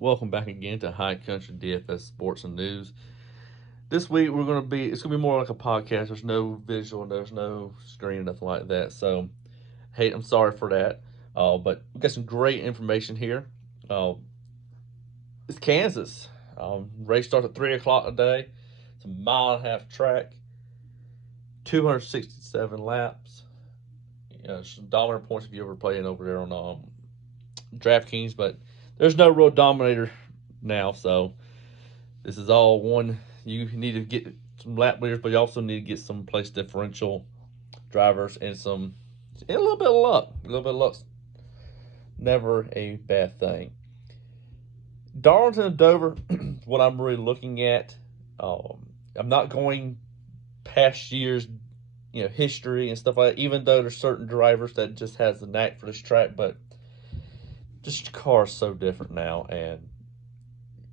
Welcome back again to High Country DFS Sports and News. This week it's gonna be more like a podcast. There's no visual, there's no screen, nothing like that. So, hey, I'm sorry for that. But we got some great information here. Uh, it's Kansas. Race starts at 3 o'clock today. It's a mile and a half track, 267 laps. Some dominant points if you ever playing over there on DraftKings, but there's no real dominator now, so this is all one. You need to get some lap leaders, but you also need to get some place differential drivers and a little bit of luck. A little bit of luck's never a bad thing. Darlington and Dover, what I'm really looking at. I'm not going past years, history and stuff like that. Even though there's certain drivers that just has the knack for this track, but this car is so different now, and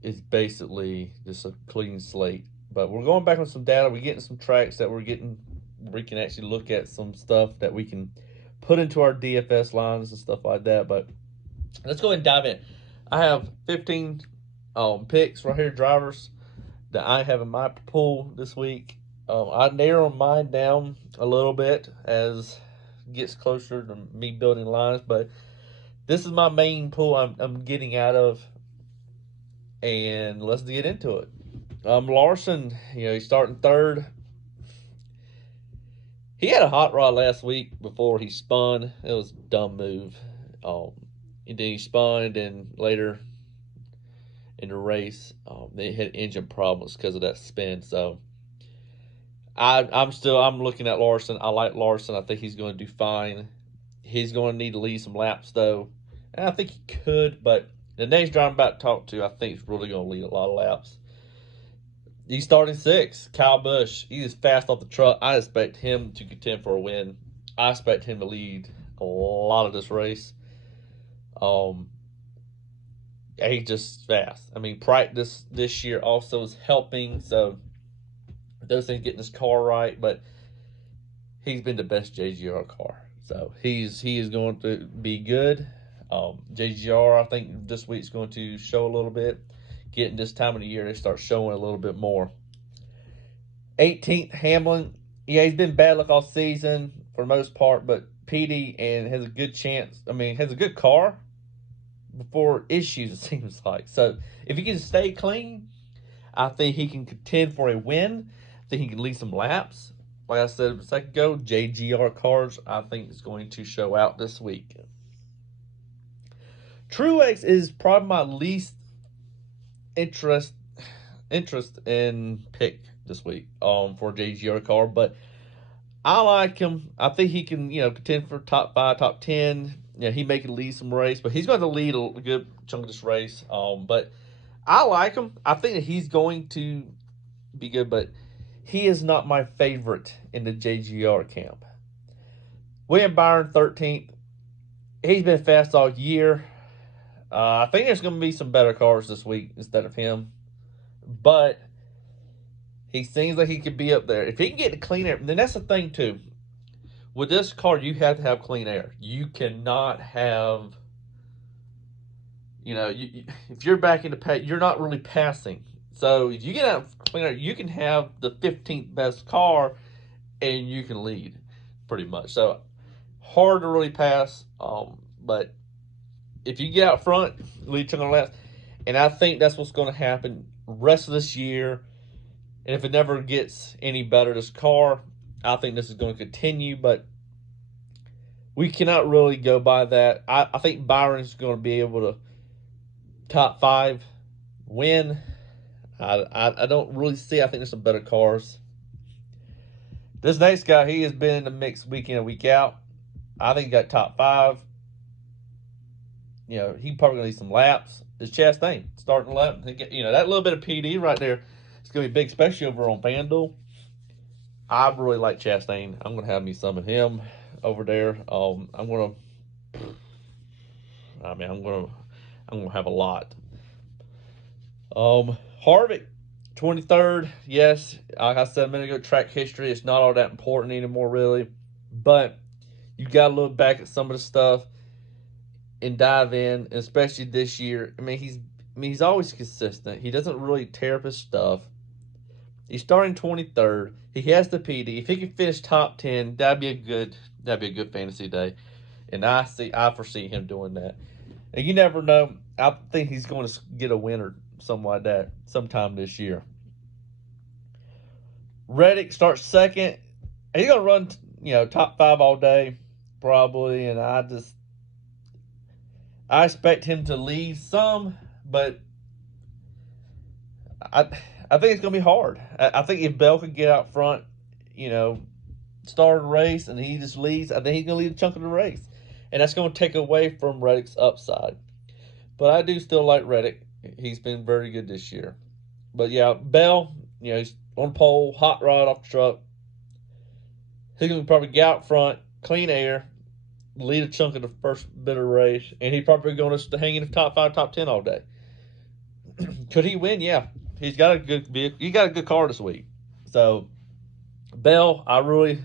it's basically just a clean slate. But we're going back on some data. We're getting some tracks that we can actually look at some stuff that we can put into our DFS lines and stuff like that. But let's go ahead and dive in. I have 15 picks right here, drivers that I have in my pool this week. I narrow mine down a little bit as it gets closer to me building lines, but this is my main pool I'm getting out of, and let's get into it. Larson, he's starting third. He had a hot rod last week before he spun. It was a dumb move. And then he spun, and then later in the race, they had engine problems because of that spin. So I'm looking at Larson. I like Larson. I think he's going to do fine. He's going to need to lead some laps though, and I think he could. But the next driver I'm about to talk to, I think he's really going to lead a lot of laps. He's starting sixth. Kyle Busch. He is fast off the truck. I expect him to contend for a win. I expect him to lead a lot of this race. He's just fast. I mean, practice this year also is helping. So those things getting his car right, but he's been the best JGR car. So he is going to be good. JGR, I think this week's going to show a little bit. Getting this time of the year, they start showing a little bit more. 18th, Hamlin. Yeah, he's been bad luck all season for the most part, but PD and has a good chance. I mean, has a good car before issues, it seems like. So if he can stay clean, I think he can contend for a win. I think he can lead some laps. Like I said a second ago, JGR cars, I think is going to show out this week. Truex is probably my least interest in pick this week for JGR car, but I like him. I think he can contend for top 5, top 10. He may lead some race, but he's going to lead a good chunk of this race. But I like him. I think that he's going to be good, but he is not my favorite in the JGR camp. William Byron, 13th. He's been fast all year. I think there's going to be some better cars this week instead of him. But he seems like he could be up there. If he can get the clean air, then that's the thing too. With this car, you have to have clean air. You cannot have, if you're back in the pack, you're not really passing. So if you get out clean air, you can have the 15th best car and you can lead pretty much. So hard to really pass, but if you get out front, lead chunk of laps, and I think that's what's going to happen rest of this year. And if it never gets any better, this car, I think this is going to continue, but we cannot really go by that. I think Byron's going to be able to top 5 win. I don't really see. I think there's some better cars. This next guy, he has been in the mix week in and week out. I think he got top 5. He probably going to need some laps. It's Chastain starting lap. That little bit of PD right there, it's going to be big, especially over on FanDuel. I really like Chastain. I'm going to have me some of him over there. I'm going to have a lot. Harvick, 23rd. Yes, like I said a minute ago, track history, it's not all that important anymore, really. But you got to look back at some of the stuff and dive in, especially this year. I mean, I mean, he's always consistent. He doesn't really tear up his stuff. He's starting 23rd. He has the PD. If he can finish top 10, that'd be a good fantasy day. And I foresee him doing that. And you never know. I think he's going to get a win or something like that sometime this year. Reddick starts second. He's going to run, top 5 all day, probably. And I expect him to lead some, but I think it's going to be hard. I think if Bell could get out front, start a race and he just leads, I think he's going to lead a chunk of the race. And that's going to take away from Reddick's upside. But I do still like Reddick. He's been very good this year. But yeah, Bell, he's on pole, hot rod off the truck. He's going to probably get out front, clean air, lead a chunk of the first bit of the race, and he's probably going to hang in the top 5, top 10 all day. Could he win? Yeah. He's got a good vehicle. He got a good car this week. So, Bell, I like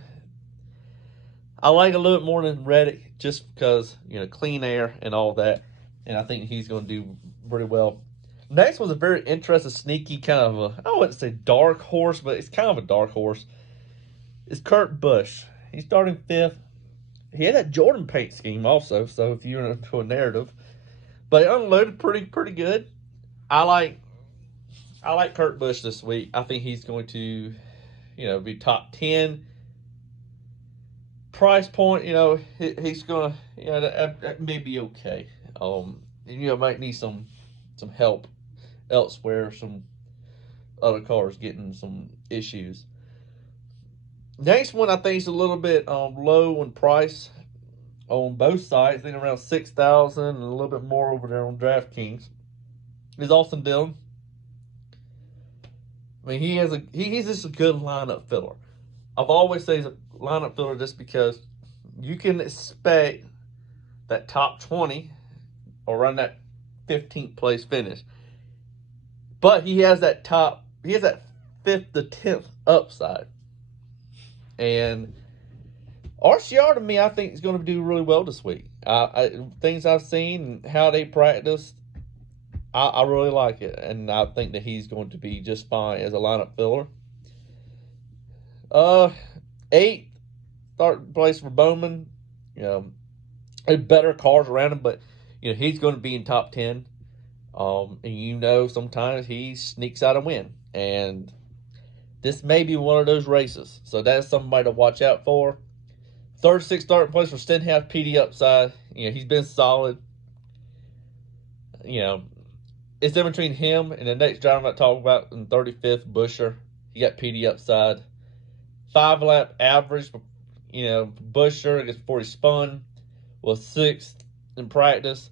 a little bit more than Reddick just because, clean air and all that. And I think he's going to do pretty well. Next was a very interesting, sneaky kind of I wouldn't say dark horse, but it's kind of a dark horse. It's Kurt Busch. He's starting 5th. He had that Jordan paint scheme also, so if you're into a narrative. But it unloaded pretty good. I like Kurt Busch this week. I think he's going to, be top 10. Price point, he's going to, that may be okay. Might need some help elsewhere. Some other cars getting some issues. Next one, I think is a little bit low in price on both sides. I think around 6,000 and a little bit more over there on DraftKings. Is Austin Dillon. I mean, he's just a good lineup filler. I've always said he's a lineup filler just because you can expect that top 20 or run that 15th place finish. But he has that 5th to 10th upside. And RCR to me, I think is going to do really well this week. Things I've seen and how they practice, I really like it. And I think that he's going to be just fine as a lineup filler. 8th start place for Bowman. Better cars around him, but he's going to be in top 10. And sometimes he sneaks out a win. And this may be one of those races. So that's somebody to watch out for. 3rd, 6th starting place for Stenhouse, PD upside. He's been solid. It's in between him and the next driver I'm going to talk about in 35th, Buescher. He got PD upside. 5-lap average, Buescher gets before he spun. Was 6th in practice.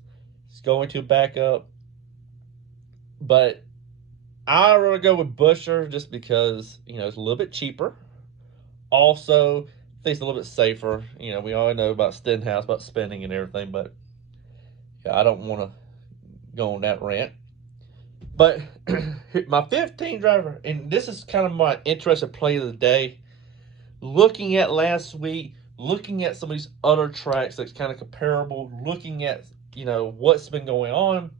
He's going to back up. But I really go with Buescher just because, it's a little bit cheaper. Also, I think it's a little bit safer. We all know about Stenhouse, about spending and everything, but I don't want to go on that rant. But my 15 driver, and this is kind of my interesting play of the day. Looking at last week, looking at some of these other tracks that's kind of comparable, looking at, what's been going on.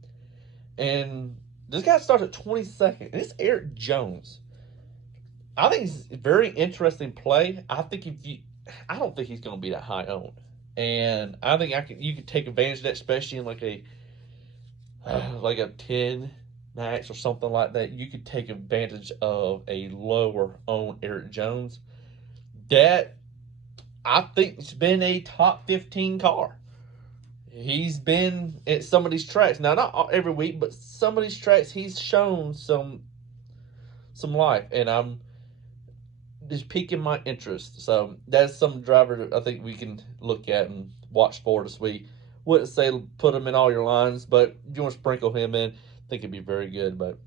And this guy starts at 22nd. And it's Eric Jones. I think it's a very interesting play. I don't think he's going to be that high owned. And I think you can take advantage of that, especially in like a 10 max or something like that. You could take advantage of a lower owned Eric Jones. That, I think, it's been a top 15 car. He's been at some of these tracks. Now, not every week, but some of these tracks, he's shown some life. And I'm just piquing my interest. So, that's some driver that I think we can look at and watch for this week. Wouldn't say put him in all your lines, but if you want to sprinkle him in, I think it'd be very good. But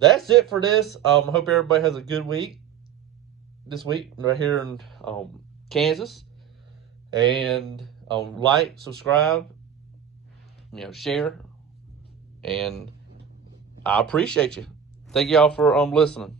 that's it for this. I hope everybody has a good week. This week, right here in Kansas. And like, subscribe, share. And I appreciate you. Thank y'all for listening.